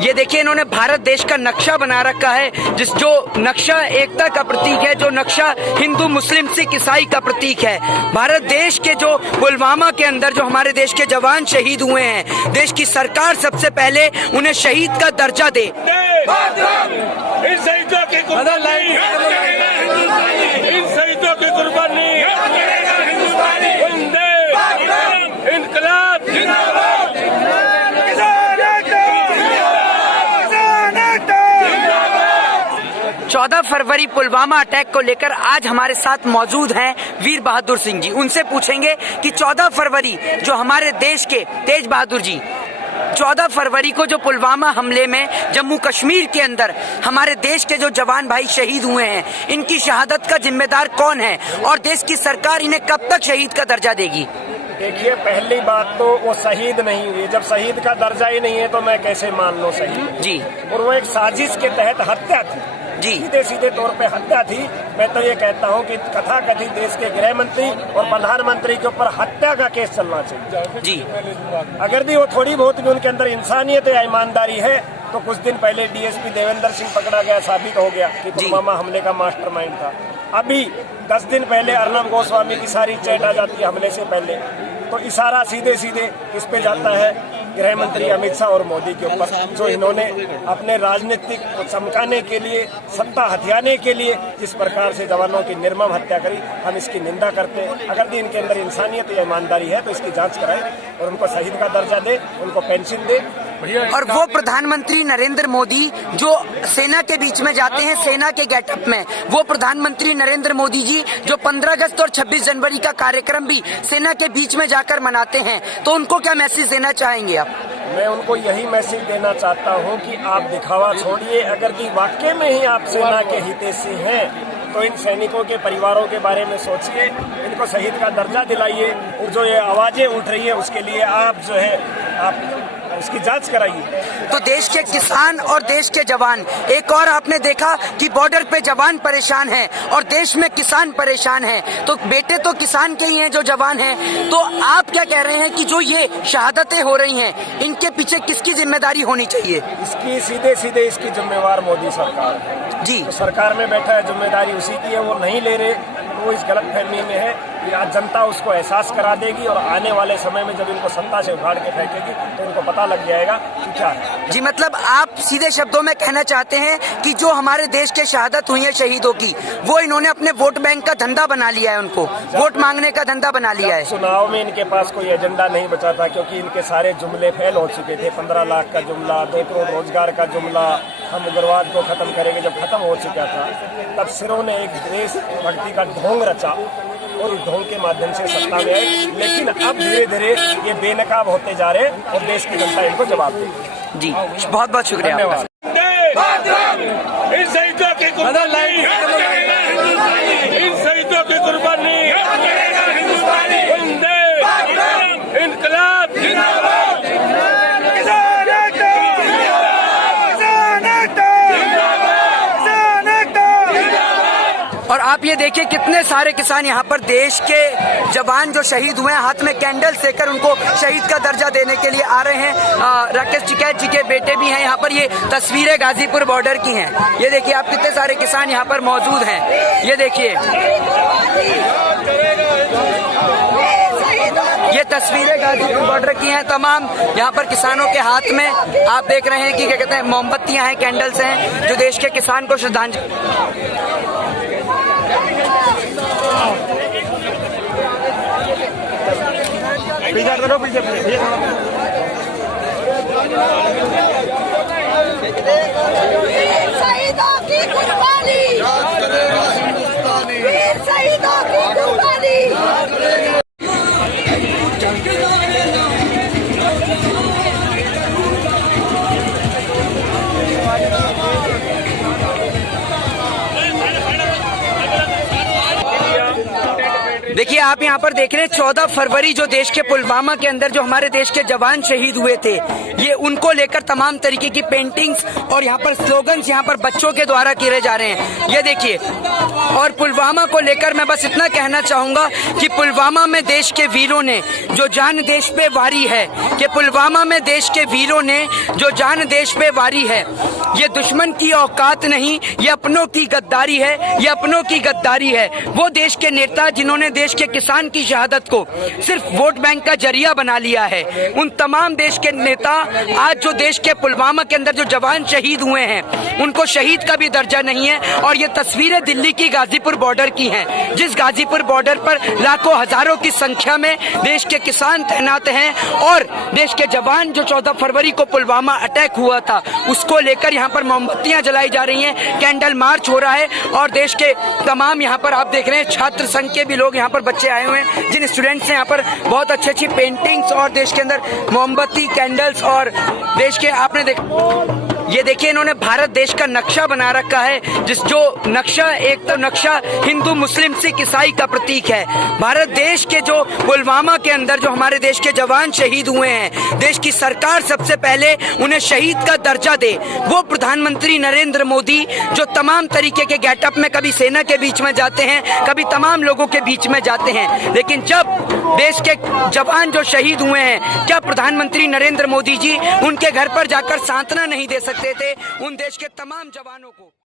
ये देखिए इन्होंने भारत देश का नक्शा बना रखा है, जो नक्शा एकता का प्रतीक है, जो नक्शा हिंदू मुस्लिम सिख ईसाई का प्रतीक है। भारत देश के जो पुलवामा के अंदर जो हमारे देश के जवान शहीद हुए हैं, देश की सरकार सबसे पहले उन्हें शहीद का दर्जा दे। इनकलाब 14 फरवरी पुलवामा अटैक को लेकर आज हमारे साथ मौजूद हैं वीर बहादुर सिंह जी। उनसे पूछेंगे कि 14 फरवरी जो हमारे देश के तेज बहादुर जी 14 फरवरी को जो पुलवामा हमले में जम्मू कश्मीर के अंदर हमारे देश के जो जवान भाई शहीद हुए हैं, इनकी शहादत का जिम्मेदार कौन है और देश की सरकार इन्हें कब तक शहीद का दर्जा देगी? देखिए, पहली बात तो वो शहीद नहीं हुए। जब शहीद का दर्जा ही नहीं है तो मैं कैसे मान लूं शहीद जी। और वो एक साजिश के तहत हत्या थी जी, सीधे सीधे तौर पे हत्या थी। मैं तो ये कहता हूँ कि तथाकथित देश के गृह मंत्री और प्रधानमंत्री के ऊपर हत्या का केस चलना चाहिए जी। अगर भी वो थोड़ी बहुत भी उनके अंदर इंसानियत या ईमानदारी है तो कुछ दिन पहले डीएसपी देवेंद्र सिंह पकड़ा गया, साबित हो गया कि पुलवामा हमले का मास्टरमाइंड था। अभी 10 दिन पहले अर्नब गोस्वामी की सारी चैट आ जाती है हमले से पहले, तो इशारा सीधे सीधे इस पे जाता है गृह मंत्री अमित शाह और मोदी के ऊपर, जो इन्होंने अपने राजनीतिक को चमकाने के लिए, सत्ता हथियाने के लिए जिस प्रकार से जवानों की निर्मम हत्या करी, हम इसकी निंदा करते हैं। अगर भी इनके अंदर इंसानियत या ईमानदारी है तो इसकी जांच कराए और उनको शहीद का दर्जा दे, उनको पेंशन दे। और वो प्रधानमंत्री नरेंद्र मोदी जो सेना के बीच में जाते हैं, सेना के गेटअप में, वो प्रधानमंत्री नरेंद्र मोदी जी जो 15 अगस्त और 26 जनवरी का कार्यक्रम भी सेना के बीच में जाकर मनाते हैं, तो उनको क्या मैसेज देना चाहेंगे आप? मैं उनको यही मैसेज देना चाहता हूं कि आप दिखावा छोड़िए। अगर कि वाकई में ही आप सेना के हितैषी हैं तो इन सैनिकों के परिवारों के बारे में सोचिए, इनको शहीद का दर्जा दिलाइए और जो ये आवाजें उठ रही है उसके लिए आप जो है आप उसकी जांच कराइए। तो देश के किसान और देश के जवान, एक और आपने देखा कि बॉर्डर पे जवान परेशान हैं और देश में किसान परेशान हैं, तो बेटे तो किसान के ही हैं जो जवान हैं। तो आप क्या कह रहे हैं कि जो ये शहादतें हो रही हैं, इनके पीछे किसकी जिम्मेदारी होनी चाहिए? इसकी सीधे सीधे इसकी जिम्मेवार मोदी सरकार है जी। तो सरकार में बैठा है, जिम्मेदारी उसी की है, वो नहीं ले रहे, वो इस गलत फहमी में है कि आज जनता उसको एहसास करा देगी और आने वाले समय में जब इनको सत्ता से उखाड़ के फेंकेगी तो उनको पता लग जाएगा कि क्या है। जी, मतलब आप सीधे शब्दों में कहना चाहते हैं कि जो हमारे देश के शहादत हुई है शहीदों की, वो इन्होंने अपने वोट बैंक का धंधा बना लिया है, उनको वोट मांगने का धंधा बना लिया है। चुनाव में इनके पास कोई एजेंडा नहीं बचा था क्योंकि इनके सारे जुमले फेल हो चुके थे। 15 लाख का जुमला, 2 करोड़ रोजगार का जुमला, हम उग्रवाद को खत्म करेंगे, जब खत्म हो चुका था तब सिरों ने एक देश भक्ति का ढोंग रचा और उस ढोंग के माध्यम से सत्ता में आए। लेकिन अब धीरे धीरे ये बेनकाब होते जा रहे हैं और देश की जनता इनको जवाब देगी। जी, बहुत बहुत शुक्रिया। धन्यवाद। और आप ये देखिए कितने सारे किसान यहाँ पर देश के जवान जो शहीद हुए हैं, हाथ में कैंडल लेकर उनको शहीद का दर्जा देने के लिए आ रहे हैं। राकेश टिकैत जी के बेटे भी हैं यहाँ पर। ये तस्वीरें गाजीपुर बॉर्डर की हैं। ये देखिए आप कितने सारे किसान यहाँ पर मौजूद हैं। ये देखिए ये तस्वीरें गाजीपुर बॉर्डर की हैं। तमाम यहाँ पर किसानों के हाथ में आप देख रहे हैं कि क्या कहते हैं, मोमबत्तियां हैं, कैंडल्स हैं, जो देश के किसान को श्रद्धांजलि। शहीदों की कुर्बानी, वीर शहीदों की कुर्बानी। देखिए आप यहाँ पर देख रहे हैं 14 फरवरी जो देश के पुलवामा के अंदर जो हमारे देश के जवान शहीद हुए थे, ये उनको लेकर तमाम तरीके की पेंटिंग्स और यहाँ पर स्लोगन्स यहाँ पर बच्चों के द्वारा किए जा रहे हैं। ये देखिए, और पुलवामा को लेकर मैं बस इतना कहना चाहूंगा कि पुलवामा में देश के वीरों ने जो जान देश पे वारी है, कि पुलवामा में देश के वीरों ने जो जान देश पे वारी है, ये दुश्मन की औकात नहीं, ये अपनों की गद्दारी है, ये अपनों की गद्दारी है। वो देश के नेता जिन्होंने देश के किसान की शहादत को सिर्फ वोट बैंक का जरिया बना लिया है, उन तमाम देश के नेता आज जो देश के पुलवामा के अंदर जो जवान शहीद हुए हैं, उनको शहीद का भी दर्जा नहीं है। और ये तस्वीरें दिल्ली की गाजीपुर बॉर्डर की हैं, जिस गाजीपुर बॉर्डर पर लाखों हजारों की संख्या में देश के किसान तैनात हैं और देश के जवान जो 14 फरवरी को पुलवामा अटैक हुआ था उसको लेकर यहाँ पर मोमबत्तियां जलाई जा रही हैं, कैंडल मार्च हो रहा है। और देश के तमाम यहाँ पर आप देख रहे हैं छात्र संघ के भी लोग यहाँ पर बच्चे आए हुए हैं, जिन स्टूडेंट्स ने यहाँ पर बहुत अच्छी अच्छी पेंटिंग्स और देश के अंदर मोमबत्ती कैंडल्स और देश के आपने ये देखिए इन्होंने भारत देश का नक्शा बना रखा है, जिस जो नक्शा एक तो नक्शा हिंदू मुस्लिम सिख ईसाई का प्रतीक है। भारत देश के जो पुलवामा के अंदर जो हमारे देश के जवान शहीद हुए हैं, देश की सरकार सबसे पहले उन्हें शहीद का दर्जा दे। वो प्रधानमंत्री नरेंद्र मोदी जो तमाम तरीके के गेटअप में कभी सेना के बीच में जाते हैं, कभी तमाम लोगों के बीच में जाते हैं, लेकिन जब देश के जवान जो शहीद हुए हैं, क्या प्रधानमंत्री नरेंद्र मोदी जी उनके घर पर जाकर सांत्वना नहीं दे सकते थे उन देश के तमाम जवानों को?